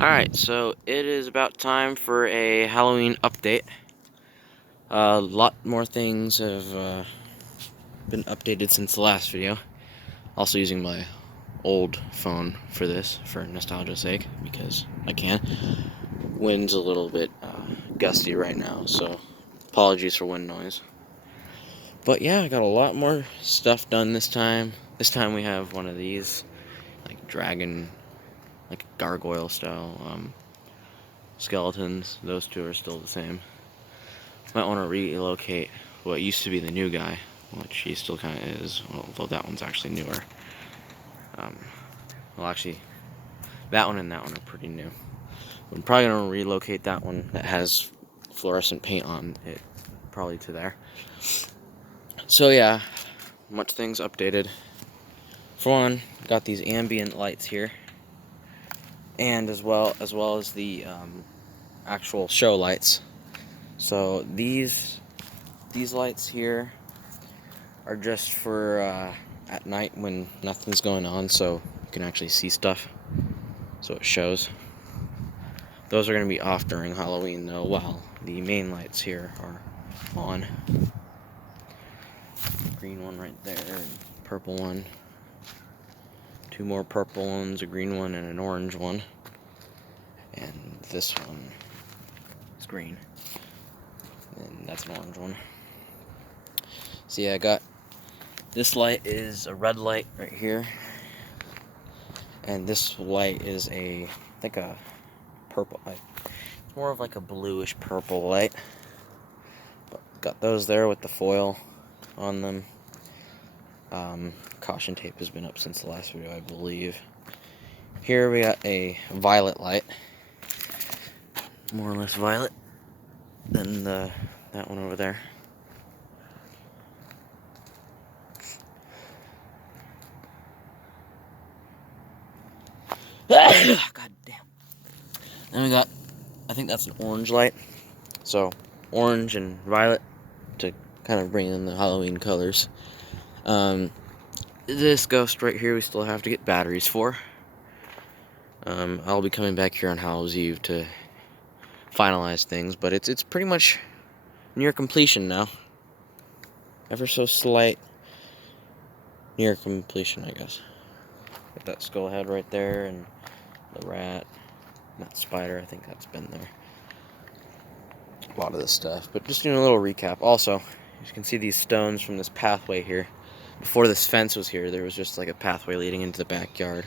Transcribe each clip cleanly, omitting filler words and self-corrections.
Alright, so it is about time for a Halloween update. A lot more things have been updated since the last video. Also using my old phone for this, for nostalgia's sake, because I can. Wind's a little bit gusty right now, so apologies for wind noise. But yeah, I got a lot more stuff done this time. This time we have one of these, like dragon, like gargoyle style skeletons. Those two are still the same. Might want to relocate what used to be the new guy, which he still kind of is, although that one's actually newer. Well, actually, that one and that one are pretty new. I'm probably going to relocate that one that has fluorescent paint on it, probably to there. So yeah, much things updated. For one, got these ambient lights here, and as well as the actual show lights. So these lights here are just for at night when nothing's going on, so you can actually see stuff, so it shows. Those are going to be off during Halloween though, while the main lights here are on. Green one right there, and purple one. Two more purple ones, a green one and an orange one. And this one is green. And that's an orange one. So yeah, I got this light is a red light right here. And this light is I think a purple light. It's more of like a bluish purple light. But got those there with the foil on them. Caution tape has been up since the last video, I believe. Here we got a violet light. More or less violet than that one over there. God damn. Then we got, I think that's an orange light. So, orange and violet to kind of bring in the Halloween colors. This ghost right here we still have to get batteries for. I'll be coming back here on Hallows Eve to finalize things, but it's pretty much near completion now. Ever so slight near completion, I guess. Got that skull head right there, and the rat, that spider, I think that's been there. A lot of this stuff, but just doing a little recap. Also, you can see these stones from this pathway here. Before this fence was here, there was just like a pathway leading into the backyard.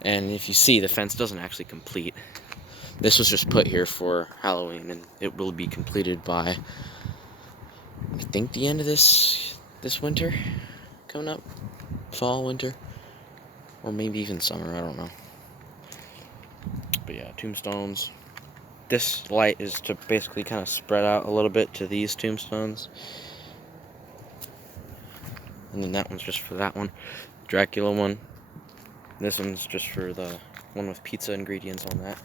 And if you see, the fence doesn't actually complete. This was just put here for Halloween, and it will be completed by, I think, the end of this winter coming up. Fall, winter, or maybe even summer, I don't know. But yeah, tombstones. This light is to basically kind of spread out a little bit to these tombstones. And then that one's just for that one. Dracula one. This one's just for the one with pizza ingredients on that.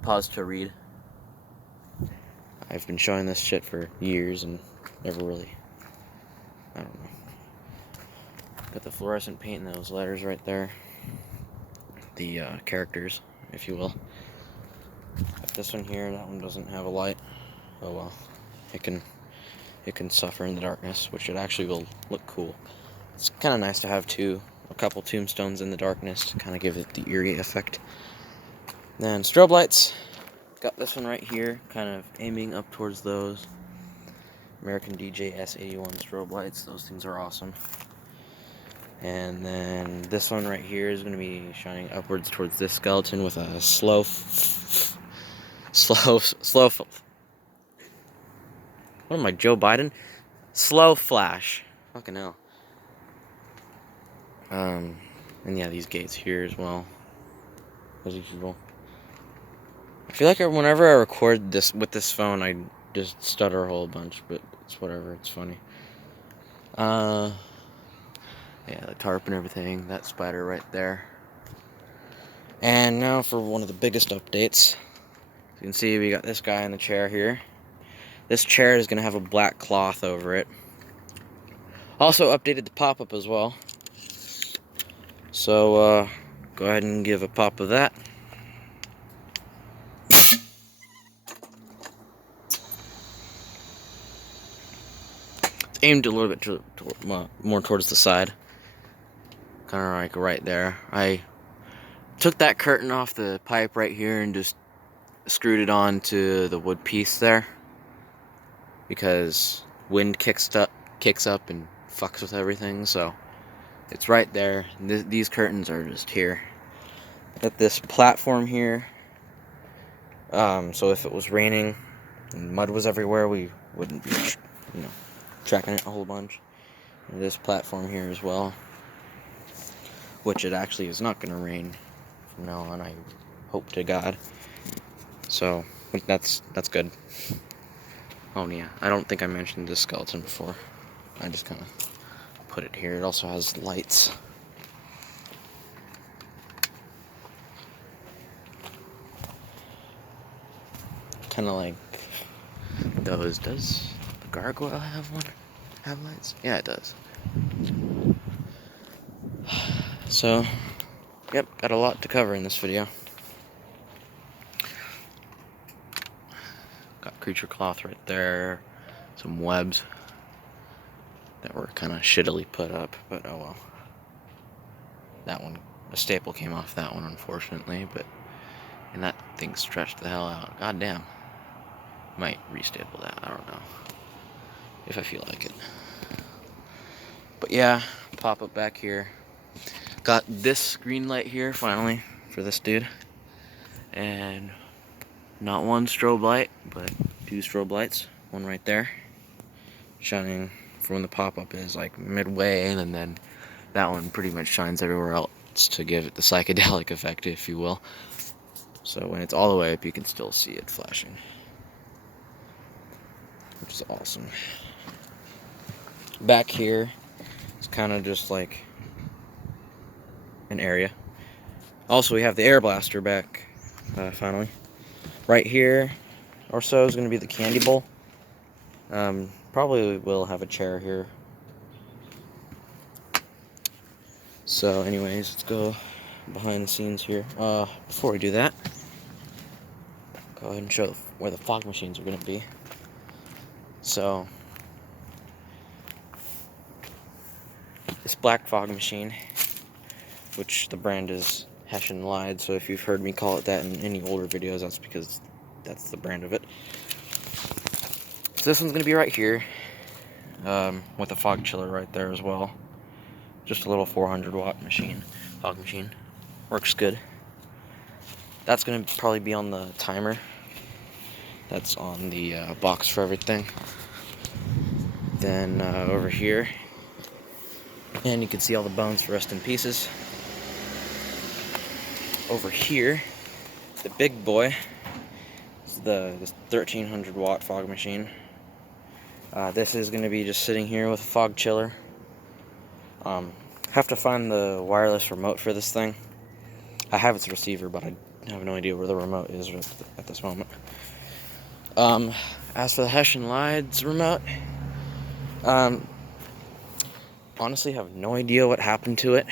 Pause to read. I've been showing this shit for years and never really, I don't know. Got the fluorescent paint in those letters right there. The characters, if you will. Got this one here, that one doesn't have a light. Oh well. It can suffer in the darkness, which it actually will look cool. It's kind of nice to have a couple tombstones in the darkness to kind of give it the eerie effect. Then strobe lights. Got this one right here, kind of aiming up towards those. American DJ S81 strobe lights. Those things are awesome. And then this one right here is going to be shining upwards towards this skeleton with a slow. What am I, Joe Biden? Slow flash. Fucking hell. And yeah, these gates here as well. As usual. I feel like whenever I record this with this phone, I just stutter a whole bunch, but it's whatever. It's funny. Yeah, the tarp and everything. That spider right there. And now for one of the biggest updates. You can see we got this guy in the chair here. This chair is going to have a black cloth over it. Also updated the pop-up as well. So, go ahead and give a pop of that. aimed a little bit more towards the side, kind of like right there. I took that curtain off the pipe right here and just screwed it onto the wood piece there, because wind kicks up and fucks with everything. So it's right there. These curtains are just here at this platform here. So if it was raining and mud was everywhere, we wouldn't be, tracking it a whole bunch. And this platform here as well, which it actually is not going to rain from now on, I hope to God. So that's good. Oh yeah, I don't think I mentioned this skeleton before. I just kind of put it here. It also has lights. Kind of like those. Does the gargoyle have lights? Yeah, it does. So, yep, got a lot to cover in this video. Got creature cloth right there, some webs that were kind of shittily put up, but oh well. That one, a staple came off that one, unfortunately, and that thing stretched the hell out. God damn. Might restaple that, I don't know, if I feel like it. But yeah, pop up back here. Got this green light here, finally, for this dude. And not one strobe light, but 2 strobe lights. One right there, shining from when the pop-up is like midway, and then that one pretty much shines everywhere else to give it the psychedelic effect, if you will. So when it's all the way up, you can still see it flashing, which is awesome. Back here, it's kind of just like an area. Also, we have the air blaster back, finally. Right here or so is going to be the candy bowl. Probably will have a chair here. So anyways, let's go behind the scenes here. Before we do that, go ahead and show where the fog machines are going to be. So this black fog machine, which the brand is Hessian Lied, so if you've heard me call it that in any older videos, that's because that's the brand of it. So this one's going to be right here, with a fog chiller right there as well. Just a little 400 watt fog machine. Works good. That's going to probably be on the timer. That's on the box for everything. Then over here, and you can see all the bones for rest in pieces. Over here, the big boy is the 1300 watt fog machine. This is going to be just sitting here with a fog chiller. Have to find the wireless remote for this thing. I have its receiver, but I have no idea where the remote is at this moment. As for the Hessian Lied's remote, honestly have no idea what happened to it.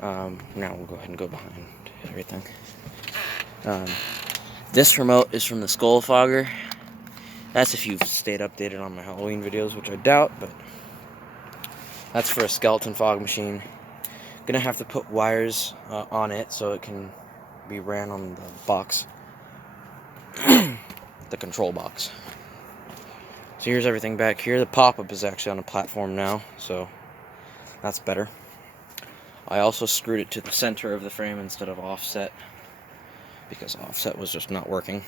Now we'll go ahead and go behind everything. This remote is from the Skull Fogger. That's if you've stayed updated on my Halloween videos, which I doubt, but that's for a skeleton fog machine. Gonna have to put wires on it so it can be ran on the box, the control box. So here's everything back here. The pop-up is actually on a platform now, so that's better. I also screwed it to the center of the frame instead of offset, because offset was just not working.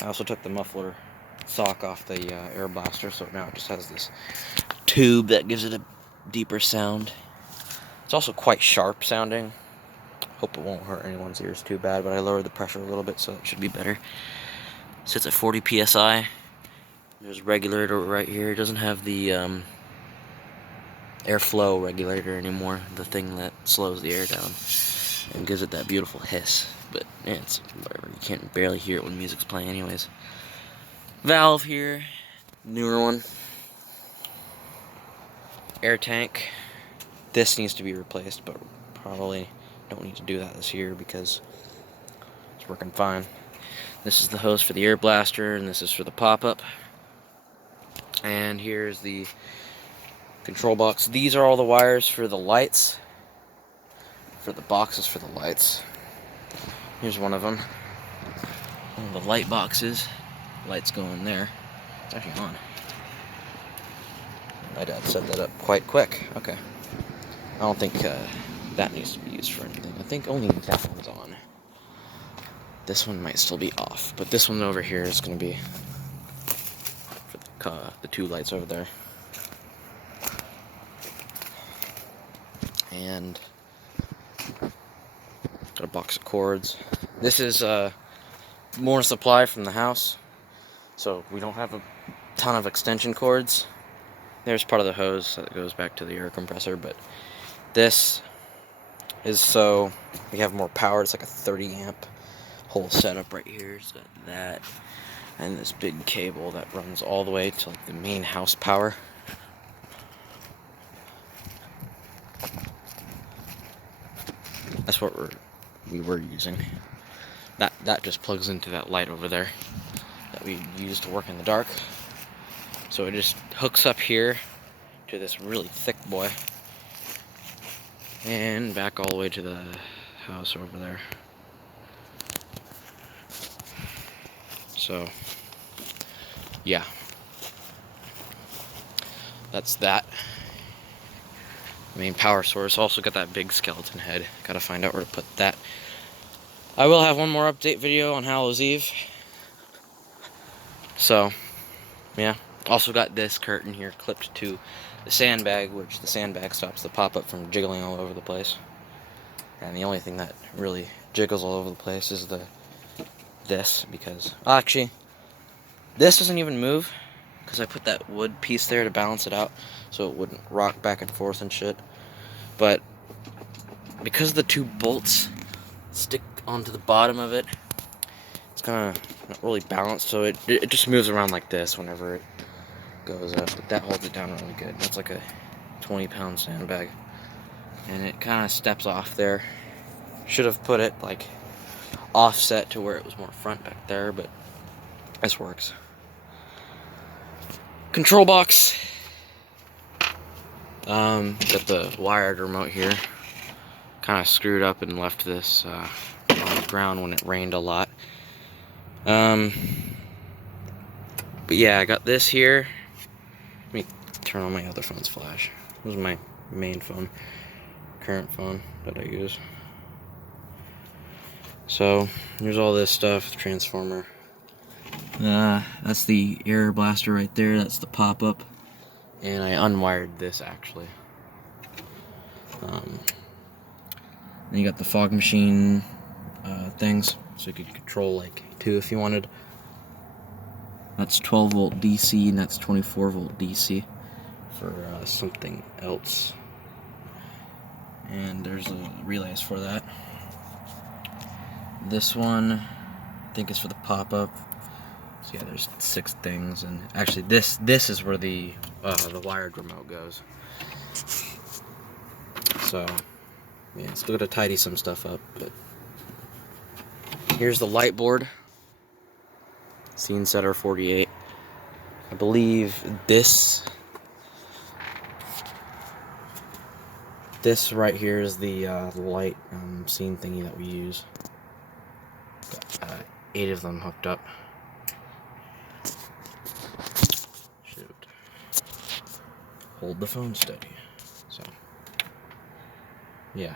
I also took the muffler sock off the air blaster, so now it just has this tube that gives it a deeper sound. It's also quite sharp sounding. Hope it won't hurt anyone's ears too bad, but I lowered the pressure a little bit, so it should be better. Sits at 40 psi. There's a regulator right here. It doesn't have the airflow regulator anymore, the thing that slows the air down and gives it that beautiful hiss. But yeah, it's whatever. You can't barely hear it when music's playing anyways. Valve here, newer one. Air tank. This needs to be replaced, but probably don't need to do that this year because it's working fine. This is the hose for the air blaster, and this is for the pop-up. And here's the control box. These are all the wires for the lights, for the boxes for the lights. Here's one of them. One of the light boxes. Lights go in there. It's actually on. My dad set that up quite quick. Okay. I don't think that needs to be used for anything. I think only that one's on. This one might still be off, but this one over here is going to be for the two lights over there. And got a box of cords. This is more supply from the house, so we don't have a ton of extension cords. There's part of the hose that goes back to the air compressor, but this is so we have more power. It's like a 30 amp whole setup right here. It's got that and this big cable that runs all the way to like the main house power. That's what we were using. That just plugs into that light over there that we use to work in the dark. So it just hooks up here to this really thick boy and back all the way to the house over there. So yeah, that's that. Main power source. Also got that big skeleton head. Gotta find out where to put that. I will have one more update video on Hallows Eve. So yeah. Also got this curtain here clipped to the sandbag, which the sandbag stops the pop-up from jiggling all over the place. And the only thing that really jiggles all over the place is this, because actually this doesn't even move because I put that wood piece there to balance it out so it wouldn't rock back and forth and shit. But because the two bolts stick onto the bottom of it, it's kind of not really balanced, so it just moves around like this whenever it goes up. But that holds it down really good. That's like a 20-pound sandbag, and it kind of steps off there. Should have put it like offset to where it was more front back there, but this works. Control box. Got the wired remote here. Kind of screwed up and left this on the ground when it rained a lot. But yeah, I got this here. Let me turn on my other phone's flash. This is my main phone, current phone that I use. So here's all this stuff, transformer. That's the air blaster right there. That's the pop-up, and I unwired this actually. Then you got the fog machine things, so you could control like two if you wanted. That's 12 volt DC, and that's 24 volt DC for something else. And there's the relays for that. This one, I think, is for the pop-up. So yeah, there's 6 things, and actually this is where the wired remote goes. So yeah, still gotta tidy some stuff up. But here's the light board. Scene Setter 48. I believe this right here is the light scene thingy that we use. Got 8 of them hooked up. Shoot. Hold the phone steady. So yeah.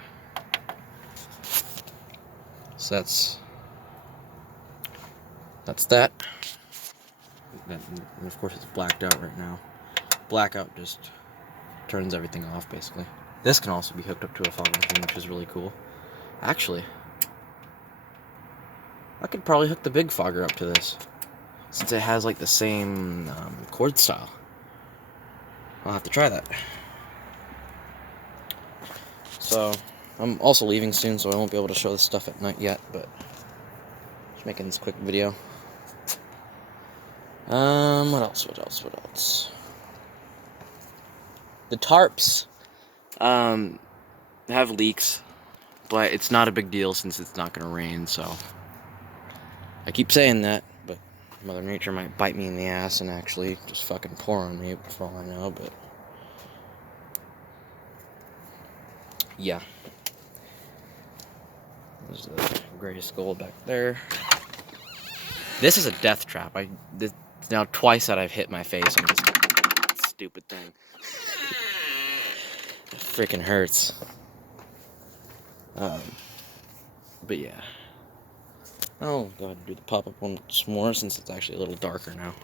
So that's that. And of course it's blacked out right now. Blackout just turns everything off basically. This can also be hooked up to a fog machine, which is really cool. Actually, I could probably hook the big fogger up to this, since it has like the same cord style. I'll have to try that. So I'm also leaving soon, so I won't be able to show this stuff at night yet, but just making this quick video. What else? The tarps have leaks, but it's not a big deal since it's not gonna rain, so I keep saying that, but Mother Nature might bite me in the ass and actually just fucking pour on me for all I know, but yeah. There's the gray skull back there. This is a death trap. This now twice that I've hit my face on this stupid thing. It freaking hurts. But yeah. I'll go ahead and do the pop-up once more since it's actually a little darker now.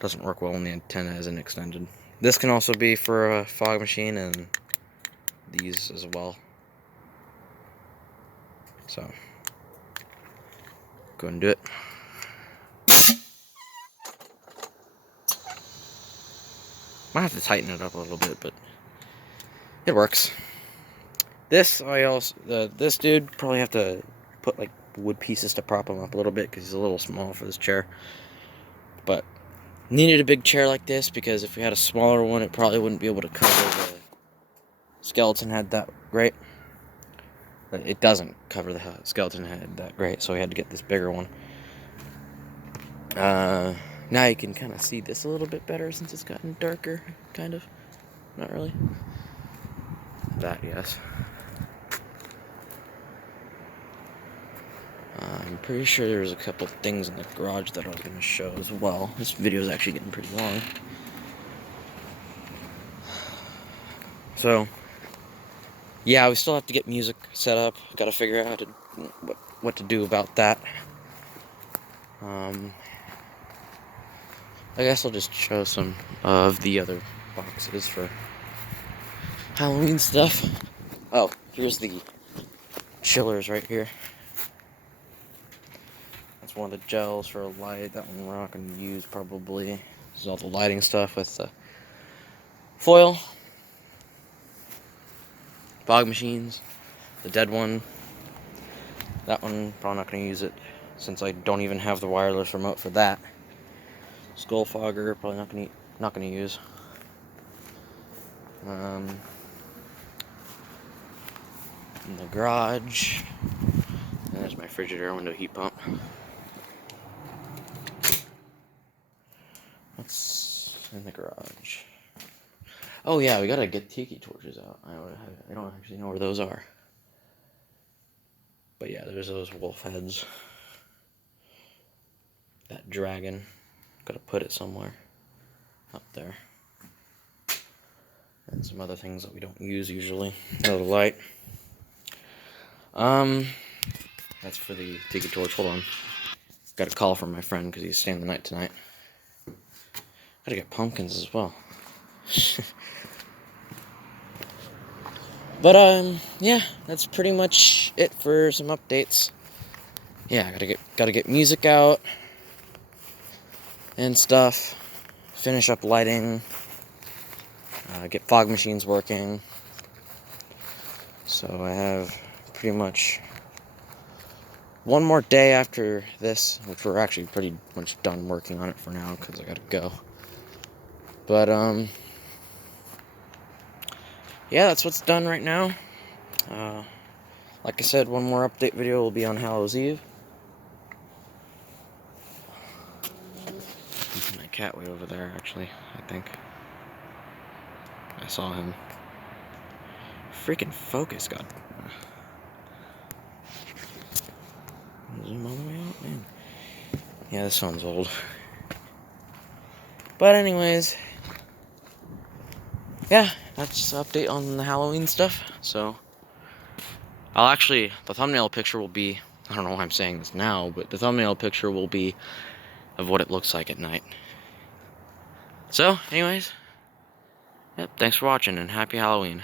Doesn't work well when the antenna isn't extended. This can also be for a fog machine and these as well. So, go ahead and do it. Might have to tighten it up a little bit, but it works. This this dude probably have to put like wood pieces to prop him up a little bit because he's a little small for this chair. But needed a big chair like this because if we had a smaller one, it probably wouldn't be able to cover the skeleton head that great. But it doesn't cover the skeleton head that great, so we had to get this bigger one. Now you can kind of see this a little bit better since it's gotten darker, kind of. Not really. That, yes. I'm pretty sure there's a couple things in the garage that I'm going to show as well. This video is actually getting pretty long. So, yeah, we still have to get music set up. Got to figure out what to do about that. I guess I'll just show some of the other boxes for Halloween stuff. Oh, here's the chillers right here. That's one of the gels for a light. That one we're not going to use probably. This is all the lighting stuff with the foil. Fog machines. The dead one. That one, probably not going to use it since I don't even have the wireless remote for that. Skull fogger, probably not going to use. In the garage. And there's my Frigidaire window heat pump. What's in the garage? Oh yeah, we gotta get tiki torches out. I don't actually know where those are. But yeah, there's those wolf heads. That dragon. Gotta put it somewhere. Up there. And some other things that we don't use usually. Another light. That's for the tiki torch. Hold on. Got a call from my friend because he's staying the night tonight. Gotta get pumpkins as well. But yeah, that's pretty much it for some updates. Yeah, gotta get music out and stuff. Finish up lighting. Get fog machines working. So I have pretty much one more day after this, which we're actually pretty much done working on it for now because I gotta go. But yeah, that's what's done right now. Like I said, one more update video will be on Hallows Eve. My cat way over there, actually, I think. I saw him. Freaking focus, God. Zoom all the way out, man. Yeah, this one's old. But anyways, yeah, that's an update on the Halloween stuff. So, the thumbnail picture will be, I don't know why I'm saying this now, but the thumbnail picture will be of what it looks like at night. So, anyways, yep, thanks for watching and happy Halloween.